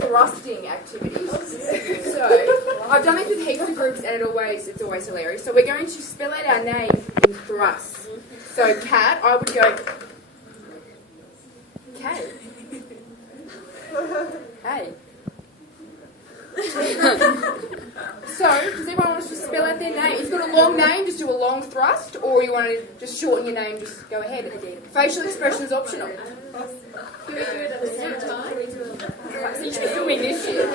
thrusting activities. So, I've done this with heaps of groups and it's always hilarious. So we're going to spell out our name in thrusts. So cat, I would go K. Hey. So, does anyone want us to spell out their name? If you've got a long name, just do a long thrust, or you want to just shorten your name, just go ahead. Facial expression is optional. Do we do it at the same time? You should be filming this shit.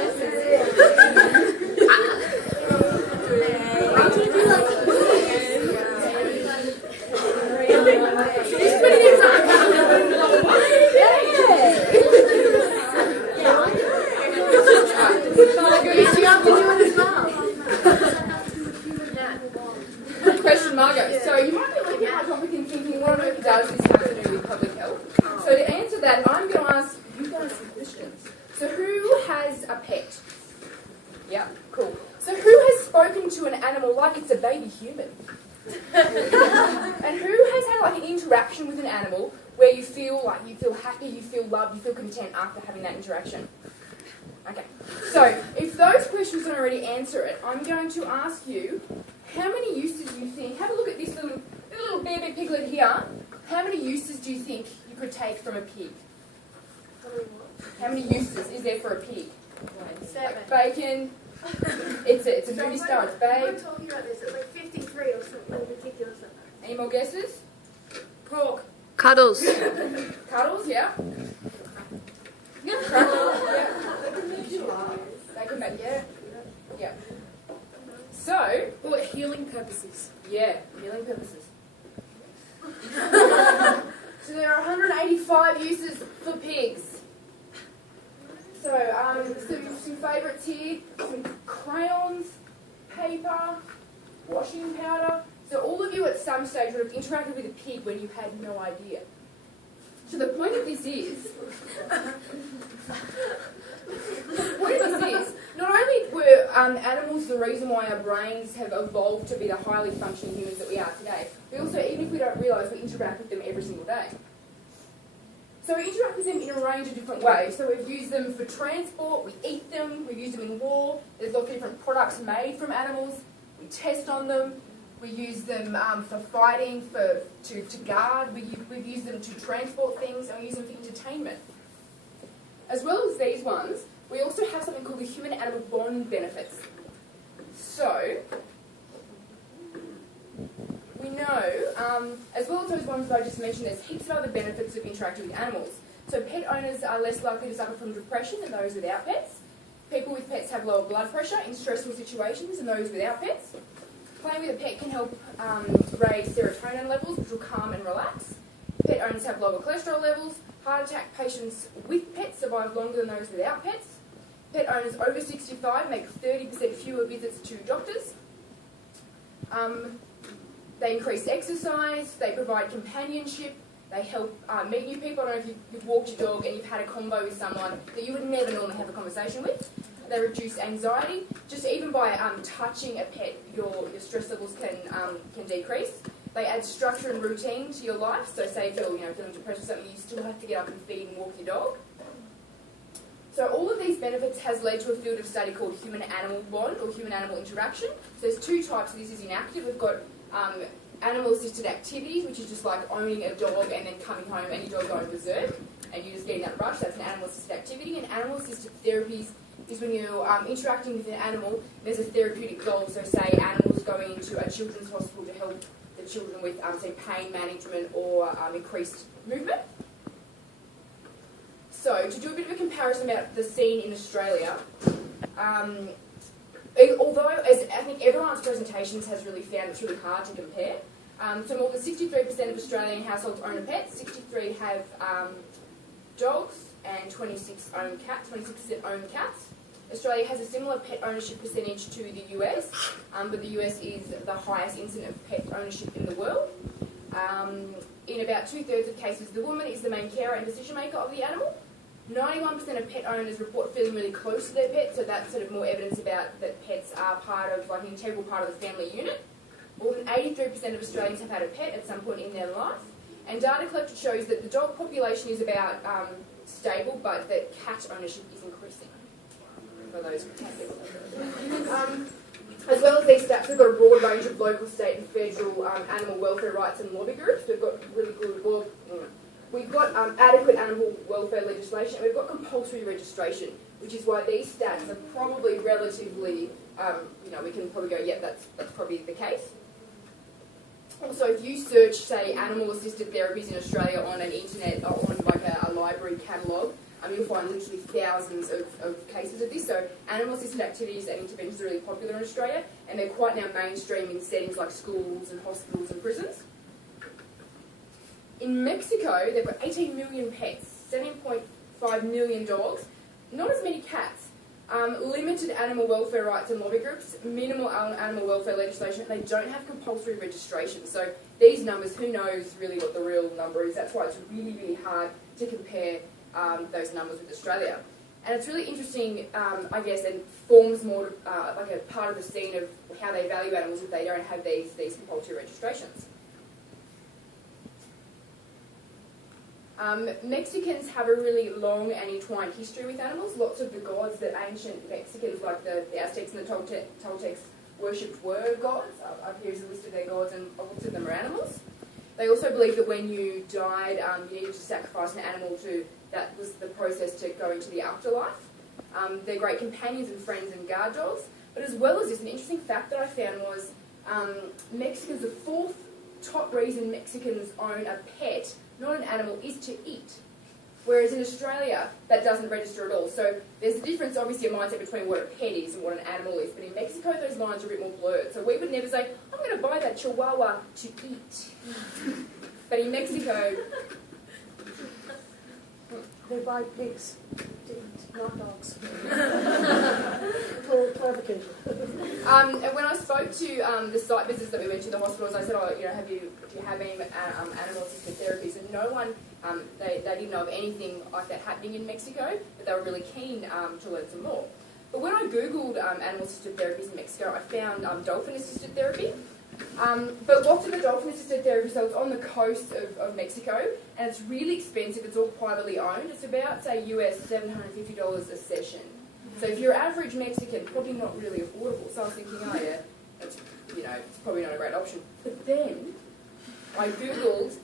Good question, Margot. So you might be looking at my topic and thinking, what on earth does this have to do with public health? So to answer that, I'm going to ask you guys some questions. So who has a pet? Yeah, cool. So who has spoken to an animal like it's a baby human? And who has had like an interaction with an animal where you feel happy, you feel loved, you feel content after having that interaction? Okay, so if those questions don't already answer it, I'm going to ask you, how many uses do you think, have a look at this little baby piglet here, how many uses do you think you could take from a pig? How many uses is there for a pig? 7. Like bacon, it's a movie star, it's We're babe. talking about this, it's like 53 or something ridiculous. Any more guesses? Pork. Cuddles. Cuddles, yeah. Yeah. Bacon, yeah. Yeah. So, Or healing purposes. yeah, healing purposes. So there are 185 uses for pigs. So, some favourites here, some crayons, paper, washing powder. So all of you at some stage would have interacted with a pig when you had no idea. So the point of this is, not only were animals the reason why our brains have evolved to be the highly functioning humans that we are today, we also, even if we don't realise, we interact with them every single day. So we interact with them in a range of different ways. So we've used them for transport, we eat them, we've used them in war, there's lots of different products made from animals, we test on them, we use them for fighting, to guard, we've used them to transport things, and we use them for entertainment. As well as these ones, we also have something called the human-animal bond benefits. So, we know, as well as those ones that I just mentioned, there's heaps of other benefits of interacting with animals. So pet owners are less likely to suffer from depression than those without pets. People with pets have lower blood pressure in stressful situations than those without pets. Playing with a pet can help raise serotonin levels, which will calm and relax. Pet owners have lower cholesterol levels. Heart attack patients with pets survive longer than those without pets. Pet owners over 65 make 30% fewer visits to doctors. They increase exercise, they provide companionship, they help meet new people. I don't know if you've walked your dog and you've had a convo with someone that you would never normally have a conversation with. They reduce anxiety. Just even by touching a pet, your stress levels can decrease. They add structure and routine to your life. So say if you're feeling depressed or something, you still have to get up and feed and walk your dog. So all of these benefits has led to a field of study called human-animal bond or human-animal interaction. So there's two types of this is enacted. We've got animal-assisted activities, which is just like owning a dog and then coming home and your dog going berserk, and you just getting that rush. That's an animal-assisted activity. And animal-assisted therapies is when you're interacting with an animal, there's a therapeutic goal. So say animals going into a children's hospital to help the children with, say, pain management or increased movement. So to do a bit of a comparison about the scene in Australia, although as I think everyone's presentations has really found it's really hard to compare. So more than 63% of Australian households own a pet, 63 have dogs, and 26% own cats. Australia has a similar pet ownership percentage to the US, but the US is the highest incident of pet ownership in the world. In about 2/3 of cases, the woman is the main carer and decision maker of the animal. 91% of pet owners report feeling really close to their pet, so that's sort of more evidence about that pets are part of, like, an integral part of the family unit. More than 83% of Australians have had a pet at some point in their life, and data collected shows that the dog population is about stable, but that cat ownership is increasing. for those as well as these stats, we've got a broad range of local, state and federal animal welfare rights and lobby groups. We've got really good, we've got adequate animal welfare legislation, and we've got compulsory registration, which is why these stats are probably relatively, we can probably go, yeah, that's probably the case. Also, if you search, say, animal-assisted therapies in Australia on an internet or on like a library catalogue, you'll find literally thousands of cases of this. So animal-assisted activities and interventions are really popular in Australia, and they're quite now mainstream in settings like schools and hospitals and prisons. In Mexico, they've got 18 million pets, 17.5 million dogs, not as many cats, limited animal welfare rights and lobby groups, minimal animal welfare legislation. They don't have compulsory registration. So these numbers, who knows really what the real number is? That's why it's really, really hard to compare those numbers with Australia. And it's really interesting, I guess, and forms more like a part of the scene of how they value animals if they don't have these compulsory registrations. Mexicans have a really long and entwined history with animals. Lots of the gods that ancient Mexicans, like the Aztecs and the Toltecs, worshipped were gods. Up here is a list of their gods, and lots of them are animals. They also believe that when you died, you needed to sacrifice an animal that was the process to go into the afterlife. They're great companions and friends and guard dogs. But as well as this, an interesting fact that I found was Mexicans, the fourth top reason Mexicans own a pet, not an animal, is to eat. Whereas in Australia, that doesn't register at all. So there's a difference, obviously, a mindset between what a pet is and what an animal is. But in Mexico, those lines are a bit more blurred. So we would never say, I'm going to buy that chihuahua to eat. But in Mexico, they buy pigs to eat, not dogs. Clarification. And when I spoke to the site visits that we went to the hospitals, I said, do you have any animal-assisted therapies? And no one, they didn't know of anything like that happening in Mexico, but they were really keen to learn some more. But when I Googled animal-assisted therapies in Mexico, I found dolphin-assisted therapy. But lots of the dolphin-assisted therapy, so it's on the coast of Mexico, and it's really expensive. It's all privately owned. It's about, say, US $750 a session. So if you're average Mexican, probably not really affordable. So I was thinking, oh yeah, it's probably not a great option. But then I Googled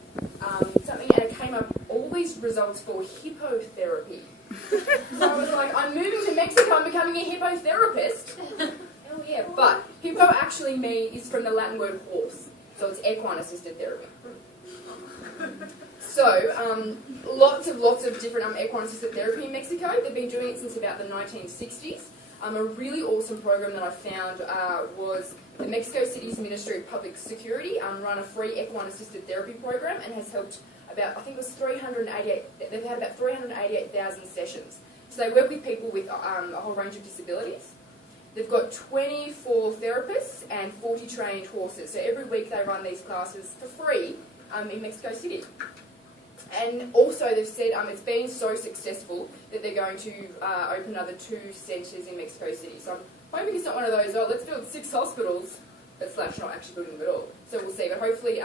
something, and it came up all these results for hippotherapy. So I was like, I'm moving to Mexico. I'm becoming a hippotherapist. Oh yeah, but hippo actually is from the Latin word horse, so it's equine-assisted therapy. So, lots of different equine-assisted therapy in Mexico. They've been doing it since about the 1960s. A really awesome program that I found was the Mexico City's Ministry of Public Security run a free equine-assisted therapy program and has helped about, I think it was 388, they've had about 388,000 sessions. So they work with people with a whole range of disabilities. They've got 24 therapists and 40 trained horses. So every week they run these classes for free in Mexico City. And also they've said it's been so successful that they're going to open another 2 centres in Mexico City. So I'm hoping it's not one of those, let's build 6 hospitals, but / not actually building them at all. So we'll see. But hopefully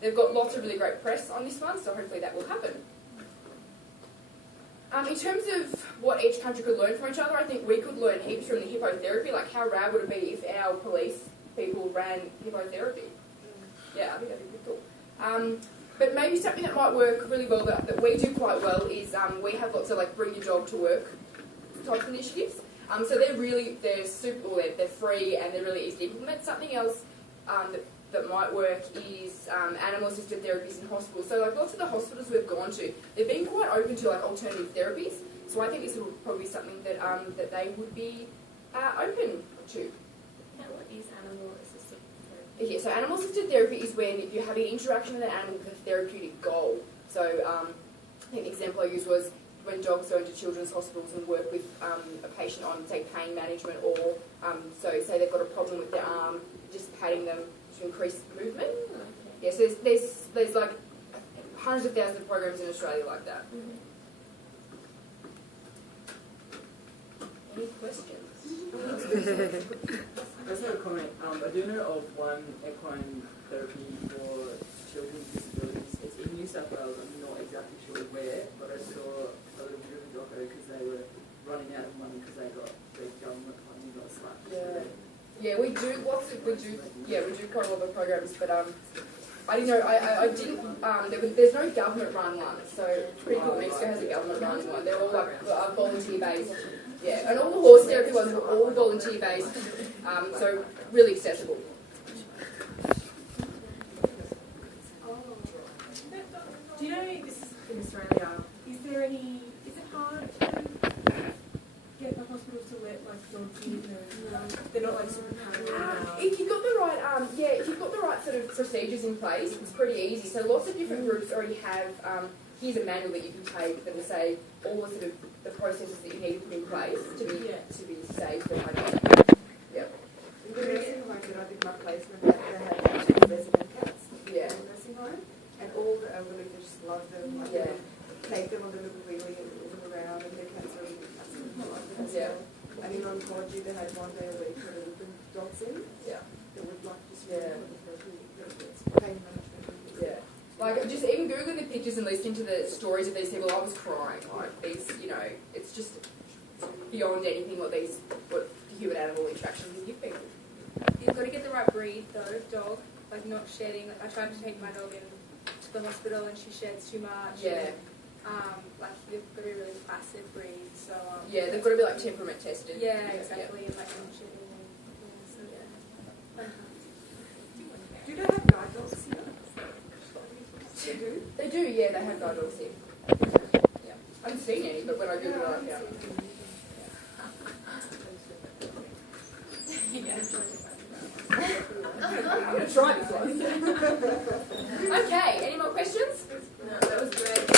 they've got lots of really great press on this one, so hopefully that will happen. In terms of what each country could learn from each other, I think we could learn heaps from the hippotherapy. Like, how rad would it be if our police people ran hippotherapy? Yeah, I think that'd be pretty cool. But maybe something that might work really well that we do quite well is we have lots of bring your dog to work type of initiatives. So they're super, they're free and they're really easy to implement. Something else that might work is animal-assisted therapies in hospitals. So lots of the hospitals we've gone to, they've been quite open to alternative therapies. So I think this would probably be something that that they would be open to. What is animal-assisted therapy? Yeah, so animal-assisted therapy is when you're having an interaction with an animal with a therapeutic goal. So I think the example I used was when dogs go into children's hospitals and work with a patient on, say, pain management, or so say they've got a problem with their arm, just patting them to increase movement. Okay. Yeah, so there's like hundreds of thousands of programs in Australia like that. Mm-hmm. Any questions? I just have a comment. I do know of one equine therapy for children with disabilities. It's in New South Wales. I'm not exactly sure where, but I saw a little bit of a doco because they were running out of money because they got the government funding got slapped. Yeah. Yeah, we do quite a lot of programs, but I didn't know, I didn't, there's no government run one, so pretty cool. Mexico has a government run one. They're all like volunteer based. Yeah, and all the horse therapy ones are all volunteer based, so really accessible. Do you know, this is in Australia, is it hard to get the hospitals to let like dogs in and they're not like super paranoid? If you've got the right, if you've got the right sort of procedures in place, it's pretty easy. So lots of different groups already have, here's a manual that you can take that will say all the sort of the processes that you need to put in place to be safe for my dog. Yeah. The nursing home that I did my placement at, they had actually resident cats in the nursing home, and all the elderly just loved them. Like they take them on the little wheelie and move them around, and their cats are really passive. And in oncology, they had one day a week for the little dogs in. Yeah. They would like just pain management. Yeah. Like, just even Googling the pictures and listening to the stories of these people, I was crying. Like, these, you know, it's just beyond anything what human-animal interactions can give people. You've got to get the right breed, though, of dog. Like, not shedding. Like, I tried to take my dog in to the hospital and she sheds too much. Yeah. And, like, you've got to be a really placid breed, so... yeah, they've got to be, like, temperament tested. Yeah, exactly, and, like, not shedding and so, yeah. Do they have guide dogs here? They do? They do, yeah, they have guide dogs here. Yeah. I haven't seen any, but when I Googled it, I found I'm going to try this one. Okay, any more questions? No, that was great.